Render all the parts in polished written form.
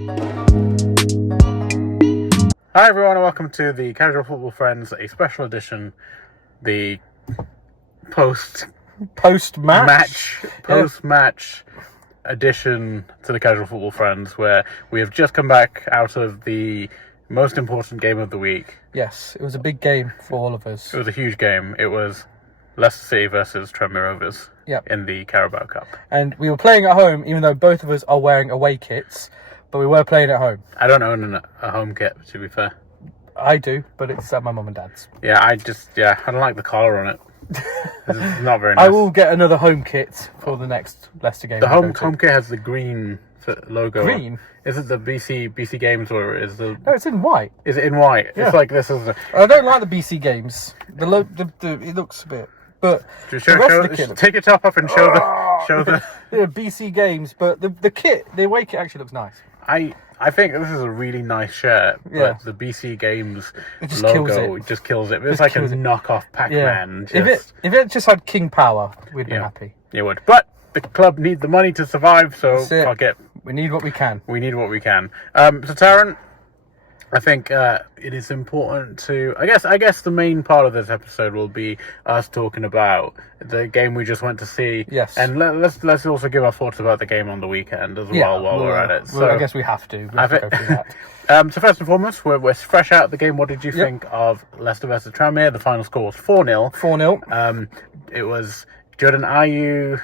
Hi everyone and welcome to the Casual Football Friends, a special edition, the post-match edition to the Casual Football Friends, where we have just come back out of the most important game of the week. Yes, it was a big game for all of us. It was a huge game. It was Leicester City versus Tranmere Rovers in the Carabao Cup. And we were playing at home, even though both of us are wearing away kits, but we were playing at home. I don't own a home kit, to be fair. I do, but it's at my mum and dad's. Yeah, I don't like the collar on it. It's not very nice. I will get another home kit for the next Leicester game. The home kit has the green logo. Green? Is it the BC Games or is the... No, it's in white. Is it in white? Yeah. It's like this, isn't it? I don't like the BC Games. It looks a bit... But the rest of the kit... Take your top off and show the... Yeah, BC Games, but the away kit actually looks nice. I think this is a really nice shirt, but the BC Games logo just kills it. It's like a knockoff Pac-Man. Yeah. If it just had King Power, we'd be happy. You would. But the club need the money to survive, so fuck it. We need what we can. So Taron, I think it is important to... I guess the main part of this episode will be us talking about the game we just went to see. Yes. And let's also give our thoughts about the game on the weekend as well while we're at it. So I guess we have to. We have to go through that. So first and foremost, we're fresh out of the game. What did you think of Leicester versus Tranmere? The final score was 4-0. 4-0. It was... Jordan Ayew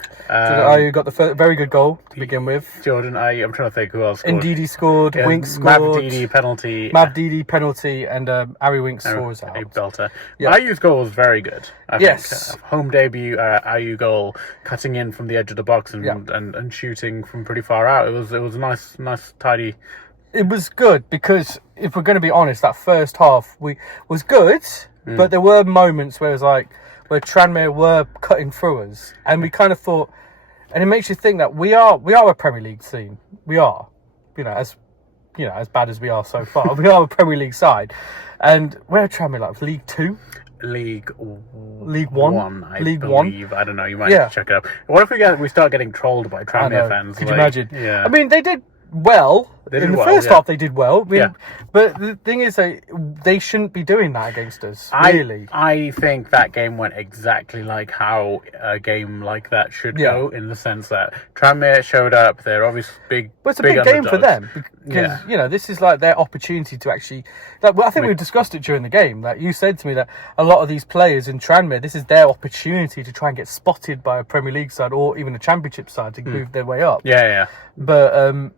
got the very good goal to begin with. Jordan Ayew, I'm trying to think who else scored. Ndidi scored, Winks scored. Mavdidi penalty, and Harry Winks scores out. A belter. Yep. Ayew's goal was very good. I think. Home debut Ayew goal, cutting in from the edge of the box and shooting from pretty far out. It was a nice, tidy. It was good because if we're going to be honest, that first half was good, but there were moments where it was like, where Tranmere were cutting through us, and we kind of thought, and it makes you think that we are a Premier League team. We are, as bad as we are so far, we are a Premier League side, and where Tranmere like League 2, League 1, I believe. I don't know. You might have to check it up. What if we start getting trolled by Tranmere fans? Could you imagine? Yeah. I mean, they did well. In the first half, they did well. But the thing is, they shouldn't be doing that against us, really. I think that game went exactly like how a game like that should go, in the sense that Tranmere showed up. They're obviously big. But it's a big game for them because this is like their opportunity to actually. I think we discussed it during the game. Like you said to me that a lot of these players in Tranmere, this is their opportunity to try and get spotted by a Premier League side or even a Championship side to move their way up. Yeah. But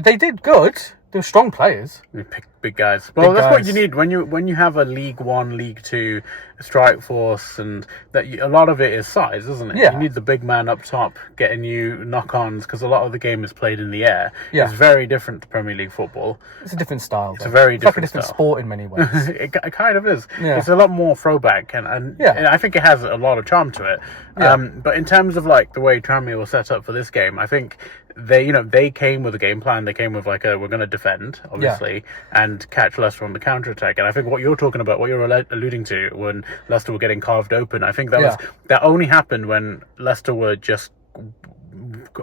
they did good. They were strong players. They picked big guys. Well, that's what you need when you have a League 1, League 2 strike force, and a lot of it is size, isn't it? Yeah. You need the big man up top getting you knock-ons because a lot of the game is played in the air. Yeah. It's very different to Premier League football. It's a different style. It's a very different like a different sport in many ways. It kind of is. Yeah. It's a lot more throwback, and I think it has a lot of charm to it. Yeah. But in terms of like the way Tranmere was set up for this game, I think they came with a game plan. They came with we're going to defend, obviously, and catch Leicester on the counter attack. And I think what you're talking about, what you're alluding to, when Leicester were getting carved open, I think that only happened when Leicester were just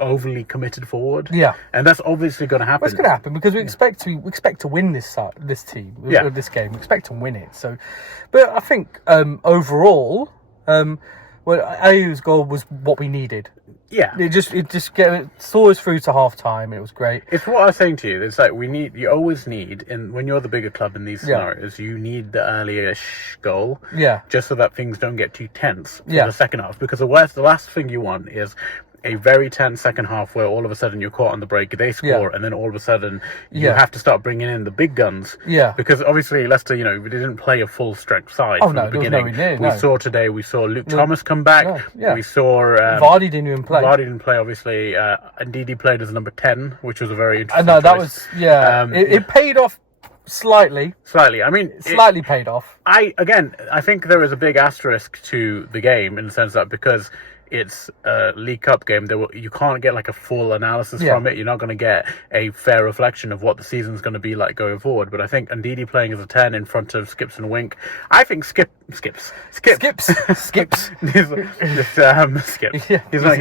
overly committed forward. Yeah, and that's obviously going to happen. That's going to happen because we expect to win this team, this game. We expect to win it. So, but I think overall, Ayew's goal was what we needed. Yeah, it just saw us through to half time. It was great. It's what I was saying to you. It's like you always need, and when you're the bigger club in these scenarios, you need the earlier-ish goal. Yeah, just so that things don't get too tense for the second half. Because the last thing you want is a very tense second half where all of a sudden you're caught on the break, they score, and then all of a sudden you have to start bringing in the big guns. Yeah. Because obviously Leicester, we didn't play a full strength side from the beginning. We saw Luke Thomas come back. We saw Vardy didn't even play. Obviously. Ndidi played as number 10, which was a very interesting choice. That was it paid off slightly. I mean, slightly paid off. I think there is a big asterisk to the game in the sense that because it's a League Cup game, you can't get like a full analysis from it. You're not going to get a fair reflection of what the season's going to be like going forward. But I think Ndidi playing as a 10 in front of Skips and Wink, I think Skips. Skip. Skip. He's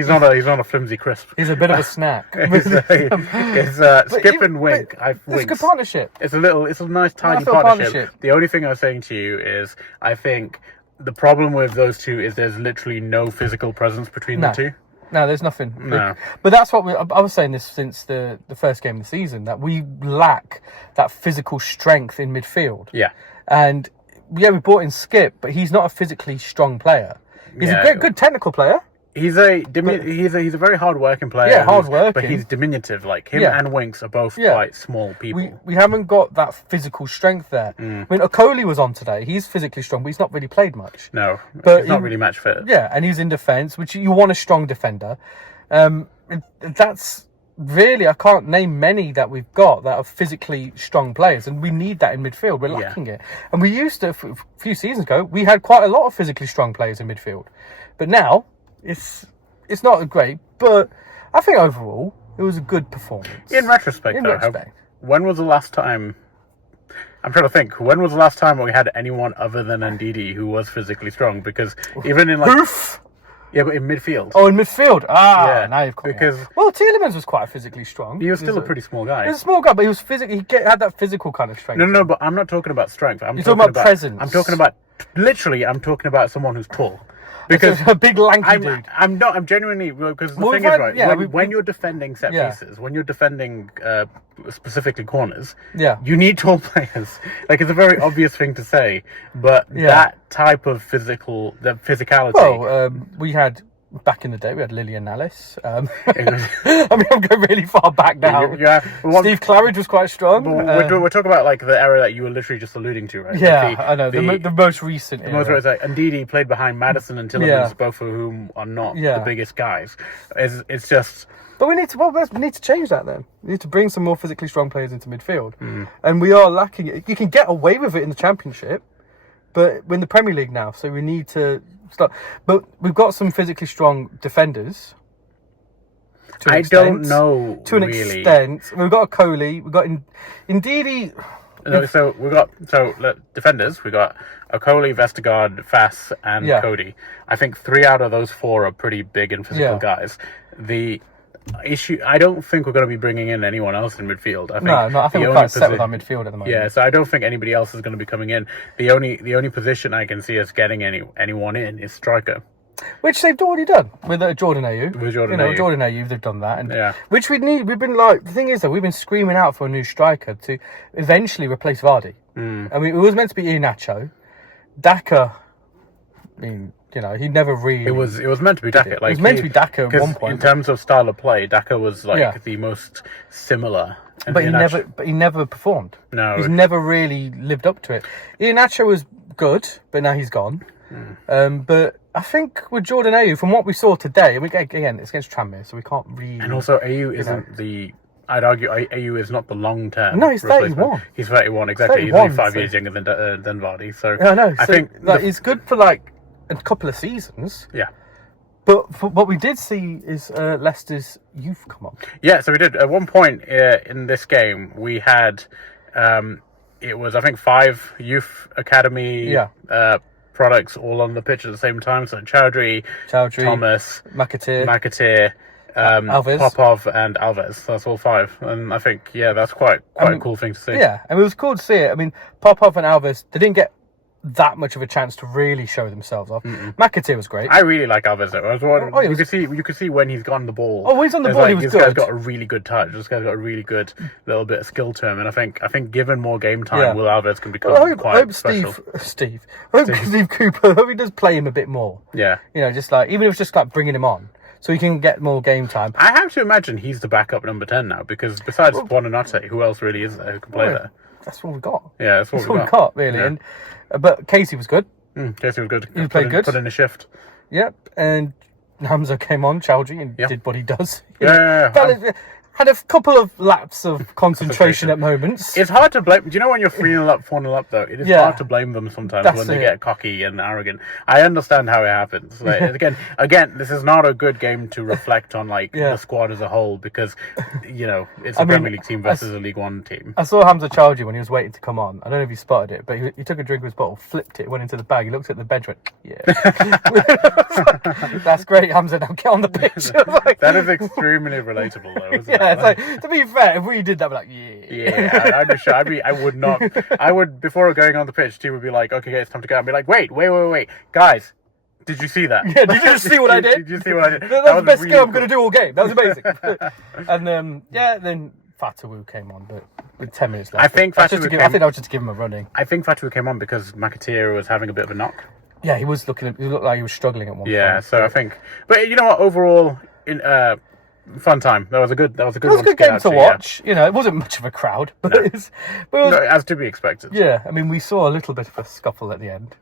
not a flimsy crisp. He's a bit of a snack. Skip and Wink. It's a good partnership. It's a nice tiny partnership. The only thing I was saying to you is I think the problem with those two is there's literally no physical presence between the two. No, there's nothing. No. But that's what I was saying this since the first game of the season, that we lack that physical strength in midfield. Yeah. And we brought in Skip, but he's not a physically strong player. He's a good technical player. He's a very hard working player. Yeah, hard working. But he's diminutive. Like him and Winks are both quite small people. We haven't got that physical strength there. I mean, Okoli was on today. He's physically strong, but he's not really played much. No, but he's not really match fit. Yeah, and he's in defence, which you want a strong defender. That's really, I can't name many that we've got that are physically strong players, and we need that in midfield. We're lacking it. And we used to, a few seasons ago, we had quite a lot of physically strong players in midfield. But now, it's not great, but I think overall it was a good performance. In retrospect, when was the last time? I'm trying to think. When was the last time we had anyone other than Ndidi who was physically strong? Because even in like Hoof? Yeah, but in midfield. Oh, in midfield. Now you've got because well, Tielemans was quite physically strong. He was still a pretty small guy. He was a small guy, but he was physically. He had that physical kind of strength. No, but I'm not talking about strength. You're talking about presence. I'm talking about I'm talking about someone who's tall. Because a big lanky dude. I'm genuinely, because the thing is, right, when you're defending set pieces, when you're defending specifically corners, you need tall players. Like, it's a very obvious thing to say, but that type of physicality. Well, we had. Back in the day, we had Lillian Alice. I mean, I'm going really far back now. Steve Claridge was quite strong. We're talking about like the era that you were literally just alluding to, right? Yeah, like I know. The most recent era. Most recent, and Ndidi played behind Maddison and Tielemans, both of whom are not the biggest guys. It's just... But we need to change that then. We need to bring some more physically strong players into midfield. And we are lacking it. You can get away with it in the Championship, but we're in the Premier League now, so we need to... But we've got some physically strong defenders. I don't know to an extent. We've got Okoli. We've got Ndidi. No, so we've got defenders. We got Okoli, Vestergaard, Fass, and Cody. I think 3 out of those 4 are pretty big and physical guys. The issue, I don't think we're going to be bringing in anyone else in midfield. I think we're quite set with our midfield at the moment. Yeah, so I don't think anybody else is going to be coming in. The only position I can see us getting anyone in is striker, which they've already done with Jordan Ayew. Jordan Ayew, they've done that, and which we need. We've been the thing is though, we've been screaming out for a new striker to eventually replace Vardy. I mean, it was meant to be Iheanacho, Daka. I mean, he never really... It was meant to be Daka. It was meant to be Daka at one point. In terms of style of play, Daka was like the most similar. But he never performed. No. He's never really lived up to it. Iheanacho was good, but now he's gone. But I think with Jordan Ayew, from what we saw today, and again, it's against Tranmere, so we can't really... And also, Ayew isn't the... I'd argue Ayew is not the long term. No, he's 31. He's 31, exactly. He's only 5 years younger than Vardy. So I know. I think he's good for like a couple of seasons. Yeah. But what we did see is Leicester's youth come up. Yeah, so we did. At one point in this game, we had it was I think 5 youth academy products all on the pitch at the same time. So Chowdhury, Thomas, McAteer. Alves. Popov and Alves. That's all 5, and I think that's quite a cool thing to see. Yeah, and it was cool to see it. I mean, Popov and Alves, they didn't get that much of a chance to really show themselves off. McAteer was great. I really like Alves though. You could see when he's got the ball. Oh, when he's on the ball, he was good. This guy's got a really good touch. This guy's got a really good little bit of skill to him, and I think given more game time, Will Alves can become quite special. Steve Cooper. I hope he does play him a bit more. Yeah, just like even if it's just like bringing him on, so he can get more game time. I have to imagine he's the backup number 10 now, because besides Buonanotte, who else really is there who can play there? That's what we got. Yeah, that's what we got, really. Yeah. And but Casey was good. Casey was good. He played good. Put in a shift. Yep, and Hamza came on, Chowdhury, and did what he does. Yeah. had a couple of laps of concentration at moments. It's hard to blame. Do you know when you're 3-0 up, 4-0 up, though? It is hard to blame them sometimes when they get cocky and arrogant. I understand how it happens. Like, again, this is not a good game to reflect on, like, the squad as a whole, because, you know, it's a Premier League team versus a League One team. I saw Hamza charge you when he was waiting to come on. I don't know if you spotted it, but he took a drink of his bottle, flipped it, went into the bag. He looked at the bench, went, yeah. That's great, Hamza. Now get on the pitch. That is extremely relatable, though, isn't it? Yeah, it's like, to be fair, if we did that, we'd be like, yeah. I'd be sure. I would not. I would, before going on the pitch, team would be like, okay, it's time to go. I'd be like, wait. Guys, did you see that? Yeah, did you just see what I did? Did you see what I did? That was the best skill I'm going to do all game. That was amazing. And, then Fatawu came on, but with 10 minutes left. I think that was just to give him a running. I think Fatawu came on because McAteer was having a bit of a knock. Yeah, he looked like he was struggling at one point. Yeah, so I think... But you know what, overall... Fun time. That was a good game to watch. Yeah. You know, it wasn't much of a crowd, but it was as to be expected. Yeah, I mean, we saw a little bit of a scuffle at the end.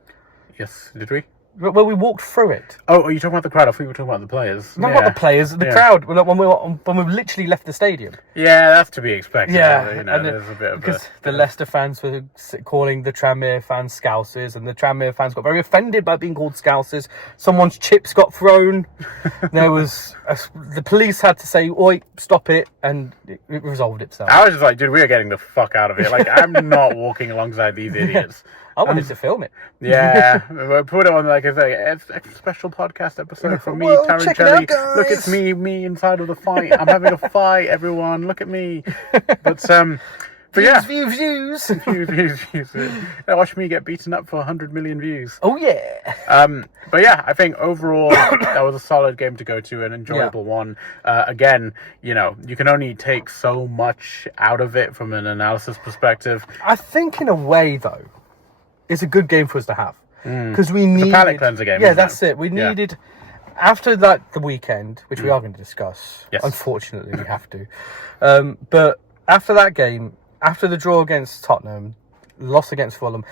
Yes, did we? Well, we walked through it. Oh, are you talking about the crowd? I thought you were talking about the players. Not the players, the crowd. When we literally left the stadium. Yeah, that's to be expected. Yeah, you know, there's a bit of because the Leicester fans were calling the Tranmere fans Scousers, and the Tranmere fans got very offended by being called Scousers. Someone's chips got thrown. There was the police had to say, "Oi, stop it," and it resolved itself. I was just like, dude, we are getting the fuck out of here. Like, I'm not walking alongside these idiots. I wanted to film it. Yeah, put it on like a special podcast episode from me, Taryn Shelley. Look, it's me inside of the fight. I'm having a fight, everyone. Look at me. But yeah. Views. Watch me get beaten up for 100 million views. Oh, yeah. But yeah, I think overall that was a solid game to go to, an enjoyable one. Again, you know, you can only take so much out of it from an analysis perspective. I think in a way, though, it's a good game for us to have. Because we needed... It's a palate cleanser game. Yeah, that's it. We needed... After the weekend, which we are going to discuss, unfortunately we have to. But after that game, after the draw against Tottenham, loss against Fulham,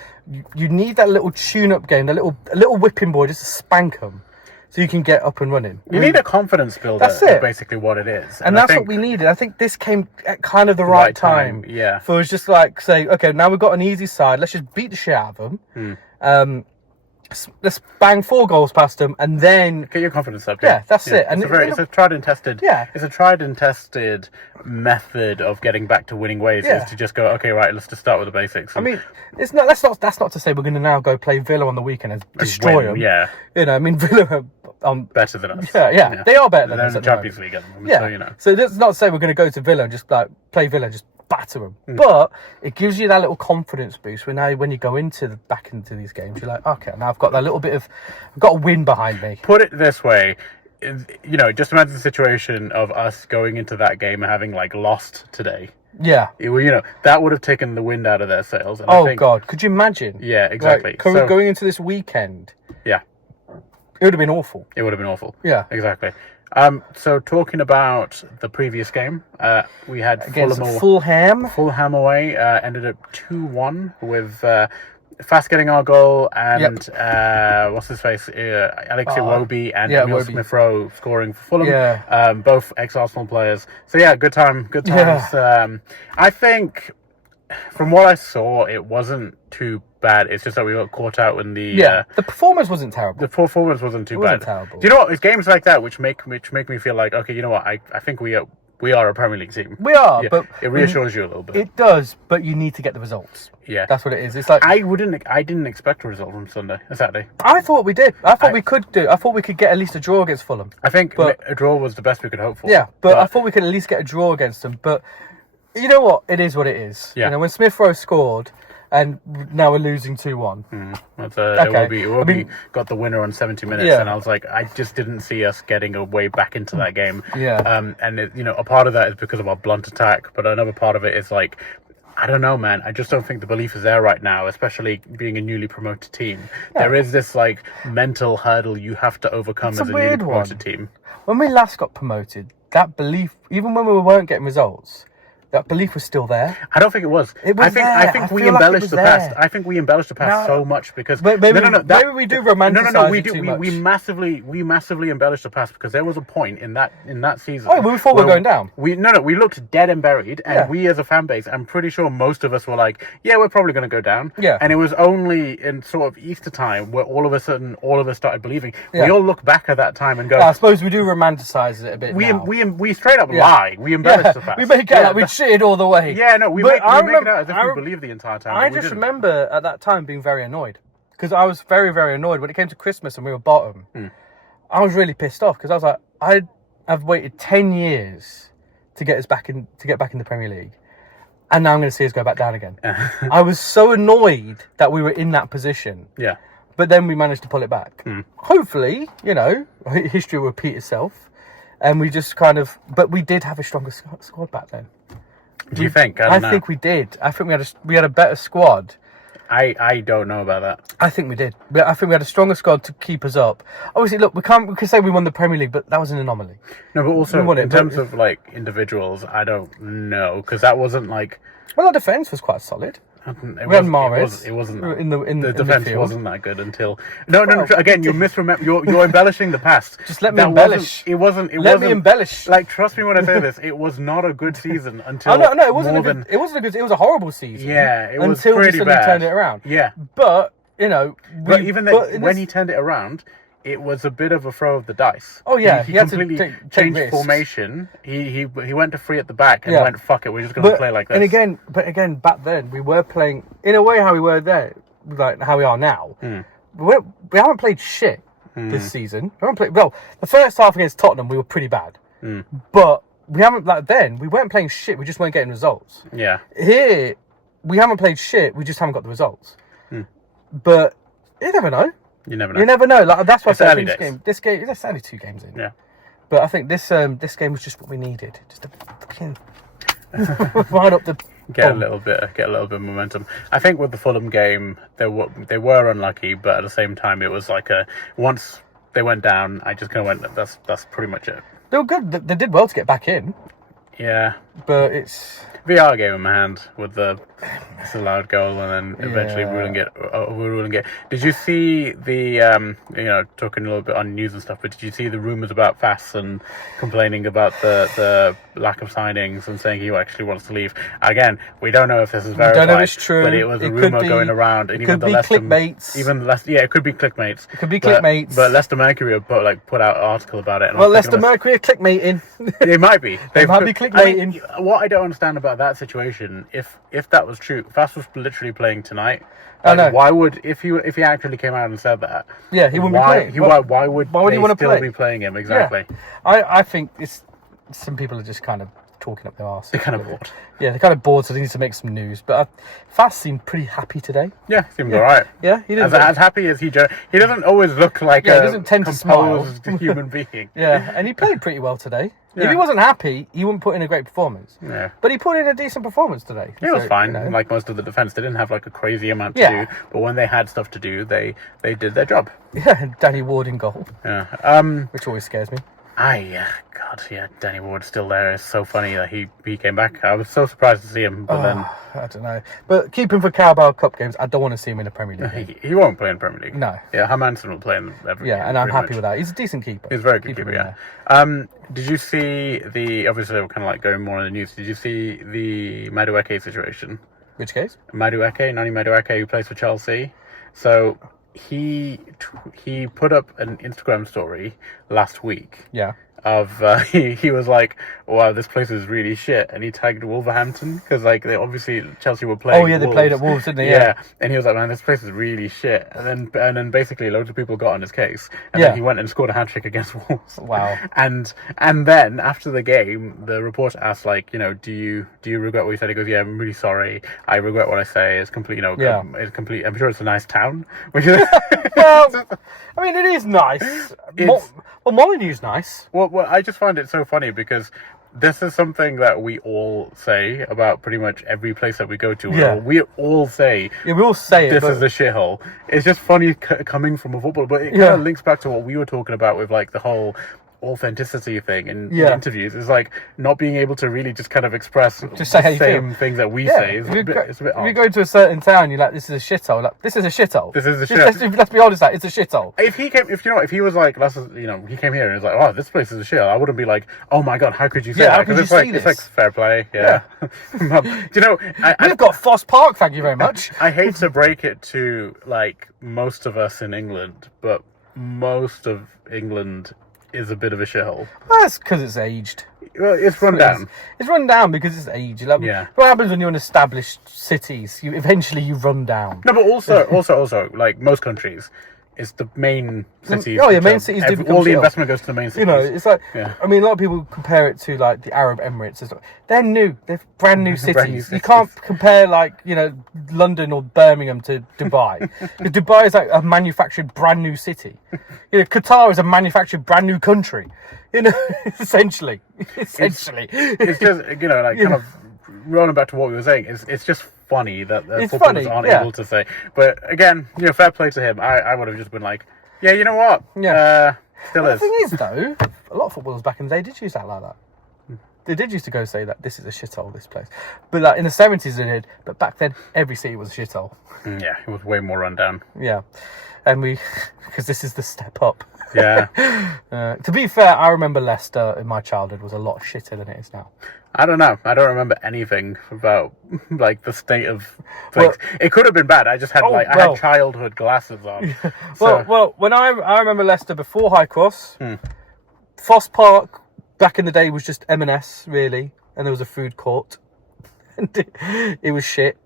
you need that little tune-up game, a little whipping boy just to spank them, so you can get up and running. You need a confidence builder. That's it. Basically what it is. And that's what we needed. I think this came at kind of the right time. Yeah. For us just like say, okay, now we've got an easy side. Let's just beat the shit out of them. Let's bang 4 goals past them, and then get your confidence up. Yeah, that's it. And it's a tried and tested. Yeah, it's a tried and tested method of getting back to winning ways. Is to just go, okay, right, let's just start with the basics. I mean, it's not. That's not to say we're going to now go play Villa on the weekend and destroy them. Yeah, you know, I mean, Villa are better than us. Yeah, they are better than us. They're in the Champions League at the moment. Yeah, so, you know. So that's not to say we're going to go to Villa and just like play Villa and just batter them, but it gives you that little confidence boost when you go back into these games, you're like, okay, now I've got that little bit of, I've got a win behind me. Put it this way, you know, just imagine the situation of us going into that game and having like lost today. Yeah, you know, that would have taken the wind out of their sails. And God, could you imagine? Yeah, exactly. Like, so, going into this weekend, it would have been awful. It would have been awful. Yeah, exactly. So talking about the previous game, we had Fulham away, ended up 2-1 with Fast getting our goal and what's his face, Alex Iwobi and Emile Smith-Rowe scoring for Fulham. Yeah. Both ex-Arsenal players. So yeah, good times. Yeah. I think from what I saw, it wasn't too bad. It's just that we got caught out in the... the performance wasn't terrible. The performance wasn't too bad. Wasn't terrible. Do you know what? It's games like that which make me feel like, okay, you know what? I think we are a Premier League team. We are, but... It reassures you a little bit. It does, but you need to get the results. Yeah. That's what it is. It's like... I didn't expect a result from Saturday. I thought we did. I thought we could do. I thought we could get at least a draw against Fulham. I think a draw was the best we could hope for. Yeah, but I thought we could at least get a draw against them. But you know what? It is what it is. Yeah. You know, when Smith-Rowe scored... And now we're losing 2-1. Iwobi got the winner on 70 minutes, and I was like, I just didn't see us getting a way back into that game. Yeah. And a part of that is because of our blunt attack, but another part of it is like, I don't know, man. I just don't think the belief is there right now, especially being a newly promoted team. Yeah. There is this like mental hurdle you have to overcome as a newly promoted team. When we last got promoted, that belief, even when we weren't getting results, That belief was still there. I don't think it was. It was I there. think I we feel like it embellished was the past. there. I think we embellished the past No. so much because Maybe we do romanticize we it do. too much. We massively embellished the past because there was a point in that season. Oh, we thought we were going down. We looked dead and buried, and we as a fan base, I'm pretty sure most of us were like, yeah, we're probably going to go down. Yeah. And it was only in sort of Easter time where all of a sudden all of us started believing. Yeah. We all look back at that time and go, I suppose we do romanticize it a bit. we straight up lie. We embellish the past. We make it out like we shitted all the way. Yeah, no, we make it out as if we believe the entire time. I just remember at that time being very annoyed because I was very, very annoyed when it came to Christmas and we were bottom. I was really pissed off because I was like, I've waited 10 years to get back in the Premier League, and now I'm going to see us go back down again. I was so annoyed that we were in that position. Yeah, but then we managed to pull it back. Hopefully, history will repeat itself, and we just but we did have a stronger squad back then. Do you think? I think we did. I think we had a better squad. I don't know about that. I think we did. I think we had a stronger squad to keep us up. Obviously, look, we can say we won the Premier League, but that was an anomaly. No, but also in terms of like individuals, I don't know because that wasn't like. Well, our defence was quite solid. We had Mahrez. It wasn't. The defense wasn't that good until. No. Again, you misremember. You're embellishing the past. Just let me embellish. It wasn't. Let me embellish. Like, trust me when I say this. It was not a good season until. No. It wasn't a good. It wasn't a good. It was a horrible season. Yeah, it was until pretty we bad. turned it around. Yeah, but But even then, when he turned it around, it was a bit of a throw of the dice. Oh yeah, he had completely to take changed risks. Formation. He went to three at the back and went, fuck it, we're just going to play like this. And again, back then we were playing in a way how we were there, like how we are now. We haven't played shit this season. We haven't played well. The first half against Tottenham, we were pretty bad, but we haven't like then. We weren't playing shit. We just weren't getting results. Yeah. Here, we haven't played shit. We just haven't got the results. But you never know. You never know. You never know. Like that's why I said this game. It's only 2 games in. Yeah. But I think this game was just what we needed. Just to fucking ride up the. Get a little bit of momentum. I think with the Fulham game, they were unlucky, but at the same time, it was like once they went down, I just kind of went. That's pretty much it. They were good. They did well to get back in. Yeah. But it's. VR gave him a hand with the allowed goal and then eventually ruling it. Did you see the, talking a little bit on news and stuff, but did you see the rumours about Fass and complaining about the lack of signings and saying he actually wants to leave? Again, we don't know if this is verified. We don't know if it's true. But it was a rumour going around. And it could be clickbaits. It could be clickmates. It could be clickmates. But Leicester Mercury have put out an article about it. And Leicester Mercury are clickmating. They might be. They might be clickbaiting. What I don't understand about that situation, if that was true, Fass was literally playing tonight. I know. Why would if he actually came out and said that? Yeah, he wouldn't be playing. Why would he want to still be playing him? Exactly. Yeah. I think some people are just kind of talking up their arse. They're kind of bored. Yeah, they're kind of bored, so they need to make some news. But Fass seemed pretty happy today. Yeah, seemed alright. Yeah, he didn't. As happy as he doesn't always look like he doesn't tend to smile. human being. Yeah, and he played pretty well today. Yeah. If he wasn't happy, he wouldn't put in a great performance. Yeah. But he put in a decent performance today. It was fine. Like most of the defence, they didn't have like a crazy amount to do. But when they had stuff to do, they did their job. Yeah, Danny Ward in goal. Yeah. Which always scares me. Danny Ward's still there. It's so funny that he came back. I was so surprised to see him, but then I don't know. But keep him for Carabao Cup games. I don't want to see him in the Premier League. He won't play in the Premier League. No. Yeah, Hermanson will play in every game. Yeah, and I'm happy with that. He's a decent keeper. He's a very good keeper, yeah. Did you see obviously we're kind of like going more on the news. Did you see the Madueke situation? Which case? Nani Madueke, who plays for Chelsea. So he put up an Instagram story last week. Yeah. He was like, wow, this place is really shit, and he tagged Wolverhampton because like they obviously Chelsea were playing. Oh yeah, they played at Wolves, didn't they? Yeah, and he was like, man, this place is really shit, and then basically loads of people got on his case, and then he went and scored a hat-trick against Wolves. Wow. And then after the game, the reporter asked like, do you regret what you said? He goes, yeah, I'm really sorry. I regret what I say. It's complete, it's complete. I'm sure it's a nice town, which is well, I mean, it is nice. Molyneux's nice. Well, I just find it so funny because this is something that we all say about pretty much every place that we go to. Yeah. We all say, we all say this is a shithole. It's just funny coming from a football, but it kind of links back to what we were talking about with like the whole authenticity thing in interviews. It's like not being able to really just kind of express just say the same things that we say. It's a bit if you odd. go to a certain town, you're like, this is a shithole. Like, this is a shithole. This is a shithole. Let's be honest, like, it's a shithole. If he was like, he came here and was like, oh, this place is a shithole, I wouldn't be like, oh my god, how could you say that? Because it's like fair play. Yeah. We've got Foss Park, thank you very much. I hate to break it to like most of us in England, but most of England is a bit of a shithole. Well, that's because it's aged. Well, it's run down. It's run down because it's aged. Like, what happens when you're in established cities? Eventually you run down. No, but also, like most countries, it's the main cities. Oh yeah, main cities do become all the investment goes to the main cities. You know, it's like I mean, a lot of people compare it to like the Arab Emirates. They're new. They're brand new cities. You can't compare like London or Birmingham to Dubai. Dubai is like a manufactured brand new city. Qatar is a manufactured brand new country. Essentially. It's just kind of rolling back to what we were saying. It's just funny that footballers aren't able to say. But again, fair play to him. I would have just been like, yeah, you know what? Yeah. Still is. The thing is, though, a lot of footballers back in the day did use that like that. They did used to go say that this is a shithole, this place. But like in the 70s they did. But back then, every city was a shithole. Yeah, it was way more run down. Yeah. And because this is the step up. Yeah. To be fair, I remember Leicester in my childhood was a lot shitter than it is now. I don't know. I don't remember anything about like the state of things. It could have been bad. I just had I had childhood glasses on. Well, when I remember Leicester before High Cross, Foss Park back in the day was just M&S really, and there was a food court, and it was shit.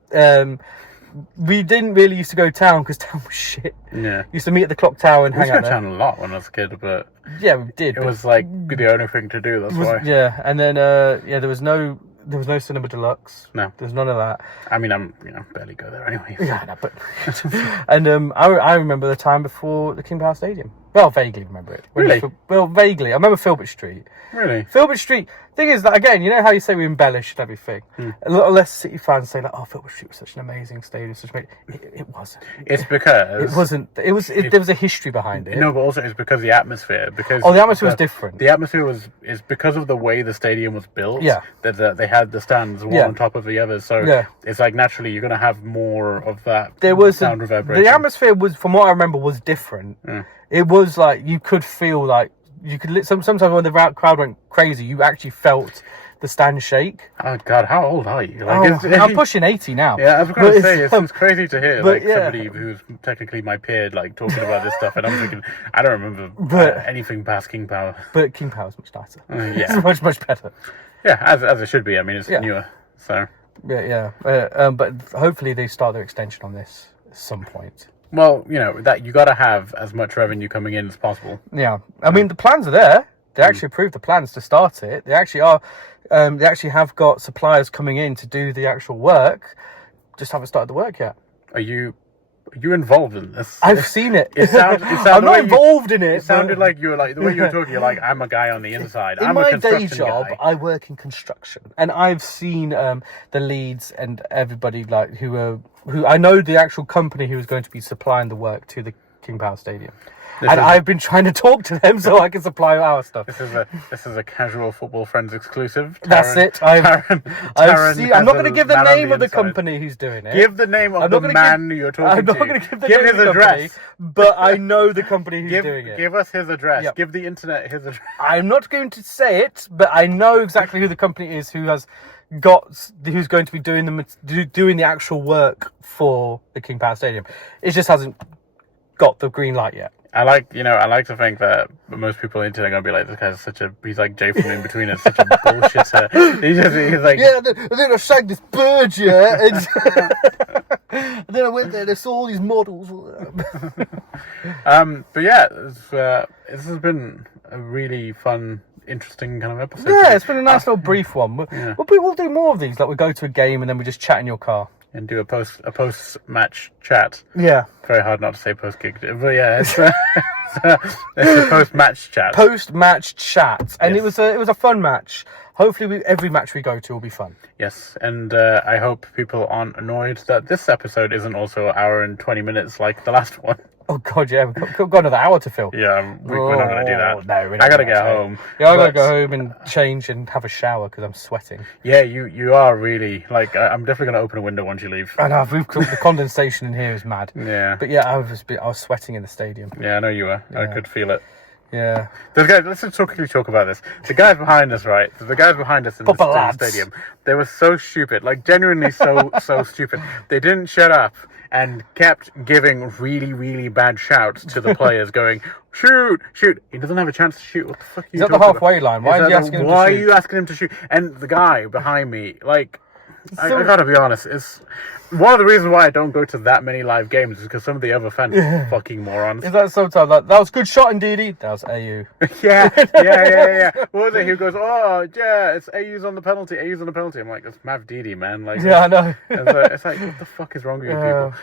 We didn't really used to go town because town was shit. Yeah. Used to meet at the clock tower and hang out there. We used to go town a lot when I was a kid, but yeah, we did. It was like the only thing to do. That's why. Yeah, and then there was no Cinema Deluxe. No, there was none of that. I mean, I'm barely go there anyway. Yeah, no, but and I remember the time before the King Power Stadium. Well, vaguely remember it. Really? Well, vaguely. I remember Filbert Street. Really? Filbert Street. Thing is that again, you know how you say we embellished everything. A lot of Leicester City fans say like, "Oh, Filbert Street was such an amazing stadium." It wasn't. It's because it wasn't. There was a history behind it. No, but also it's because the atmosphere. Because the atmosphere was different. The atmosphere is because of the way the stadium was built. Yeah. That they had the stands one on top of the other, so it's like naturally you're going to have more of that. There was sound reverberation. The atmosphere was, from what I remember, was different. It was like you could feel like you could. Sometimes when the crowd went crazy, you actually felt the stand shake. Oh God, how old are you? I'm pushing 80 now. Yeah, I was going to say it's crazy to hear somebody who's technically my peer talking about this stuff, and I'm thinking I don't remember anything past King Power. But King Power is much nicer. Yeah, it's much better. Yeah, as it should be. I mean, it's newer, so but hopefully they start their extension on this at some point. Well, that you got to have as much revenue coming in as possible. Yeah, I mean the plans are there. They actually approved the plans to start it. They actually are. They actually have got suppliers coming in to do the actual work. Just haven't started the work yet. Are you involved in this? I've seen it. I'm not involved in it. It sounded like you were like the way you were talking. You're like, I'm a guy on the inside. In I'm my a construction day job, guy. I work in construction, and I've seen the leads and everybody who I know the actual company who is going to be supplying the work to the King Power Stadium. I've been trying to talk to them so I can supply our stuff. This is a casual football friends exclusive. That's it. I'm not going to give the name of the company who's doing it. Give the name of the man you're talking to. I'm not going to give the name of his address. But I know the company who's doing it. Give us his address. Yep. Give the internet his address. I'm not going to say it, but I know exactly who the company is who's going to be doing the actual work for the King Power Stadium. It just hasn't got the green light yet. I like to think that most people on the internet are gonna be like, this guy's he's like Jay from In Between, is such a bullshitter. He's like, and then I shagged this bird, and then I went there, they saw all these models. But yeah, this has been a really fun, interesting kind of episode. Yeah, it's been a nice little brief one. We'll do more of these. Like we go to a game and then we just chat in your car. And do a post match chat. Yeah. Very hard not to say post gig, but yeah, it's a post match chat. Post match chat, and yes. It was a fun match. Hopefully, every match we go to will be fun. Yes, and I hope people aren't annoyed that this episode isn't also an hour and 20 minutes like the last one. Oh God, yeah, we've got another hour to fill. Yeah, we're not going to do that. No, we're not I got to gonna get do that. home. Yeah, I got to go home and change and have a shower because I'm sweating. Yeah, you are really, like, I'm definitely going to open a window once you leave. I know, the condensation in here is mad. Yeah. But yeah, I was sweating in the stadium. Yeah, I know you were. I Yeah. could feel it. Yeah. Let's just quickly talk about this. The guys behind us, right? The guys behind us in the stadium, they were so stupid, like genuinely so stupid. They didn't shut up and kept giving really, really bad shouts to the players, going, "Shoot, shoot!" He doesn't have a chance to shoot. What the fuck? He's at the halfway line. Why are you asking him to shoot? Why are you asking him to shoot? And the guy behind me, like, I gotta be honest, it's one of the reasons why I don't go to that many live games is because some of the other fans are fucking morons. Is that sometimes like, that was good shot indeed? That was AU. yeah. What was it? He goes, "Oh, yeah, it's AU's on the penalty. AU's on the penalty." I'm like, "It's Mav Didi, man." Like, yeah, I know. it's like, what the fuck is wrong with you people?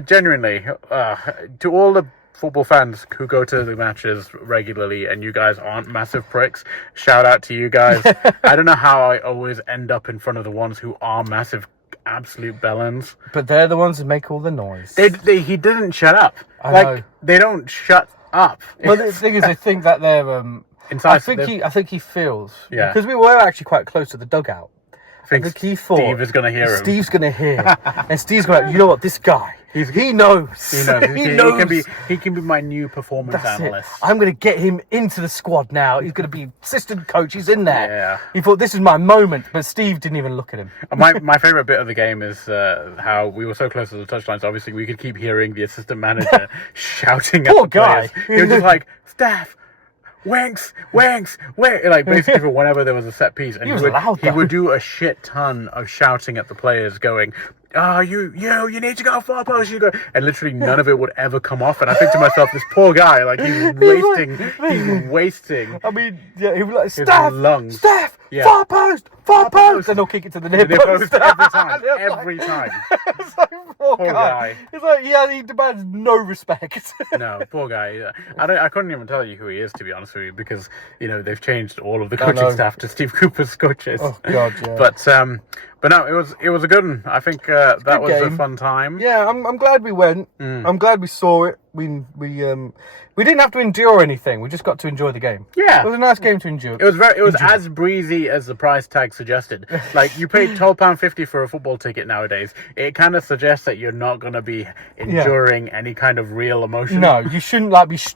Genuinely, to all the football fans who go to the matches regularly and you guys aren't massive pricks, shout out to you guys. I don't know how I always end up in front of the ones who are massive absolute bellends, but they're the ones that make all the noise. He didn't shut up. I know. They don't shut up. Well, the thing is, they think that they're I think he feels, because we were actually quite close to the dugout. I think he thought Steve is going to hear him. Steve's going to hear, and Steve's going to, you know what, this guy, he knows. He knows. He can be my new performance analyst. I'm going to get him into the squad now. He's going to be assistant coach. He's in there. Yeah. He thought, this is my moment, but Steve didn't even look at him. My favourite bit of the game is how we were so close to the touchline, so obviously we could keep hearing the assistant manager shouting at the players. He was just like, "Staff, wanks, like basically for whenever there was a set piece, and he would do a shit ton of shouting at the players, going, "Oh, you need to go far post, you go," and literally none of it would ever come off. And I think to myself, this poor guy, like he's wasting. I mean, yeah, he was like, "Staff, far post," and they'll kick it to the near post every time. It's like, poor guy. It's like, he demands no respect. No, poor guy. I couldn't even tell you who he is, to be honest with you, because they've changed all of the coaching staff to Steve Cooper's coaches. Oh God, yeah. But no, it was a good one. I think that was a fun time. Yeah, I'm glad we went. I'm glad we saw it. We didn't have to endure anything. We just got to enjoy the game. Yeah, it was a nice game to enjoy. It was as breezy as the price tag suggested. Like, you paid £12.50 for a football ticket nowadays. It kind of suggests that you're not going to be enduring any kind of real emotion. No, you shouldn't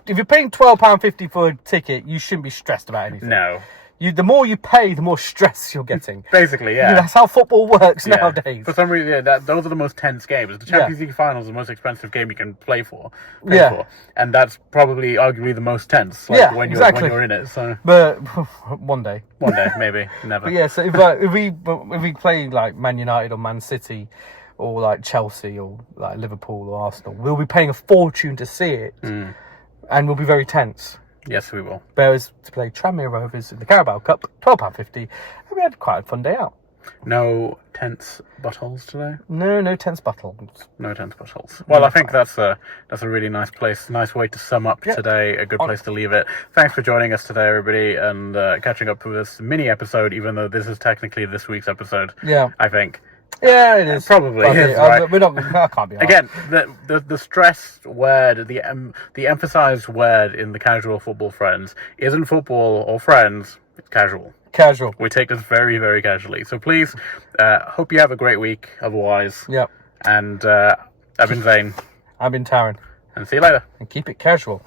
if you're paying £12.50 for a ticket, you shouldn't be stressed about anything. No. The more you pay, the more stress you're getting. Basically, yeah. That's how football works nowadays. For some reason, those are the most tense games. The Champions League final is the most expensive game you can play for. And that's probably arguably the most tense. When you're in it. So, but one day, maybe, never. But yeah, so if we play like Man United or Man City, or like Chelsea or like Liverpool or Arsenal, we'll be paying a fortune to see it, and we'll be very tense. Yes, we will. Whereas to play Tranmere Rovers in the Carabao Cup, £12.50, and we had quite a fun day out. No tense buttholes today? No tense buttholes. No tense buttholes. Well, I think that's a really nice place, nice way to sum up today, a good place to leave it. Thanks for joining us today, everybody, and catching up with this mini episode, even though this is technically this week's episode. Yeah. I think. Yeah, it is. Probably is, right? I can't be honest. Again, the stressed word, the emphasized word in the casual football friends isn't football or friends, it's casual. Casual. We take this very, very casually. So please, hope you have a great week otherwise. Yep. And I've been Zane. I've been Taryn. And see you later. And keep it casual.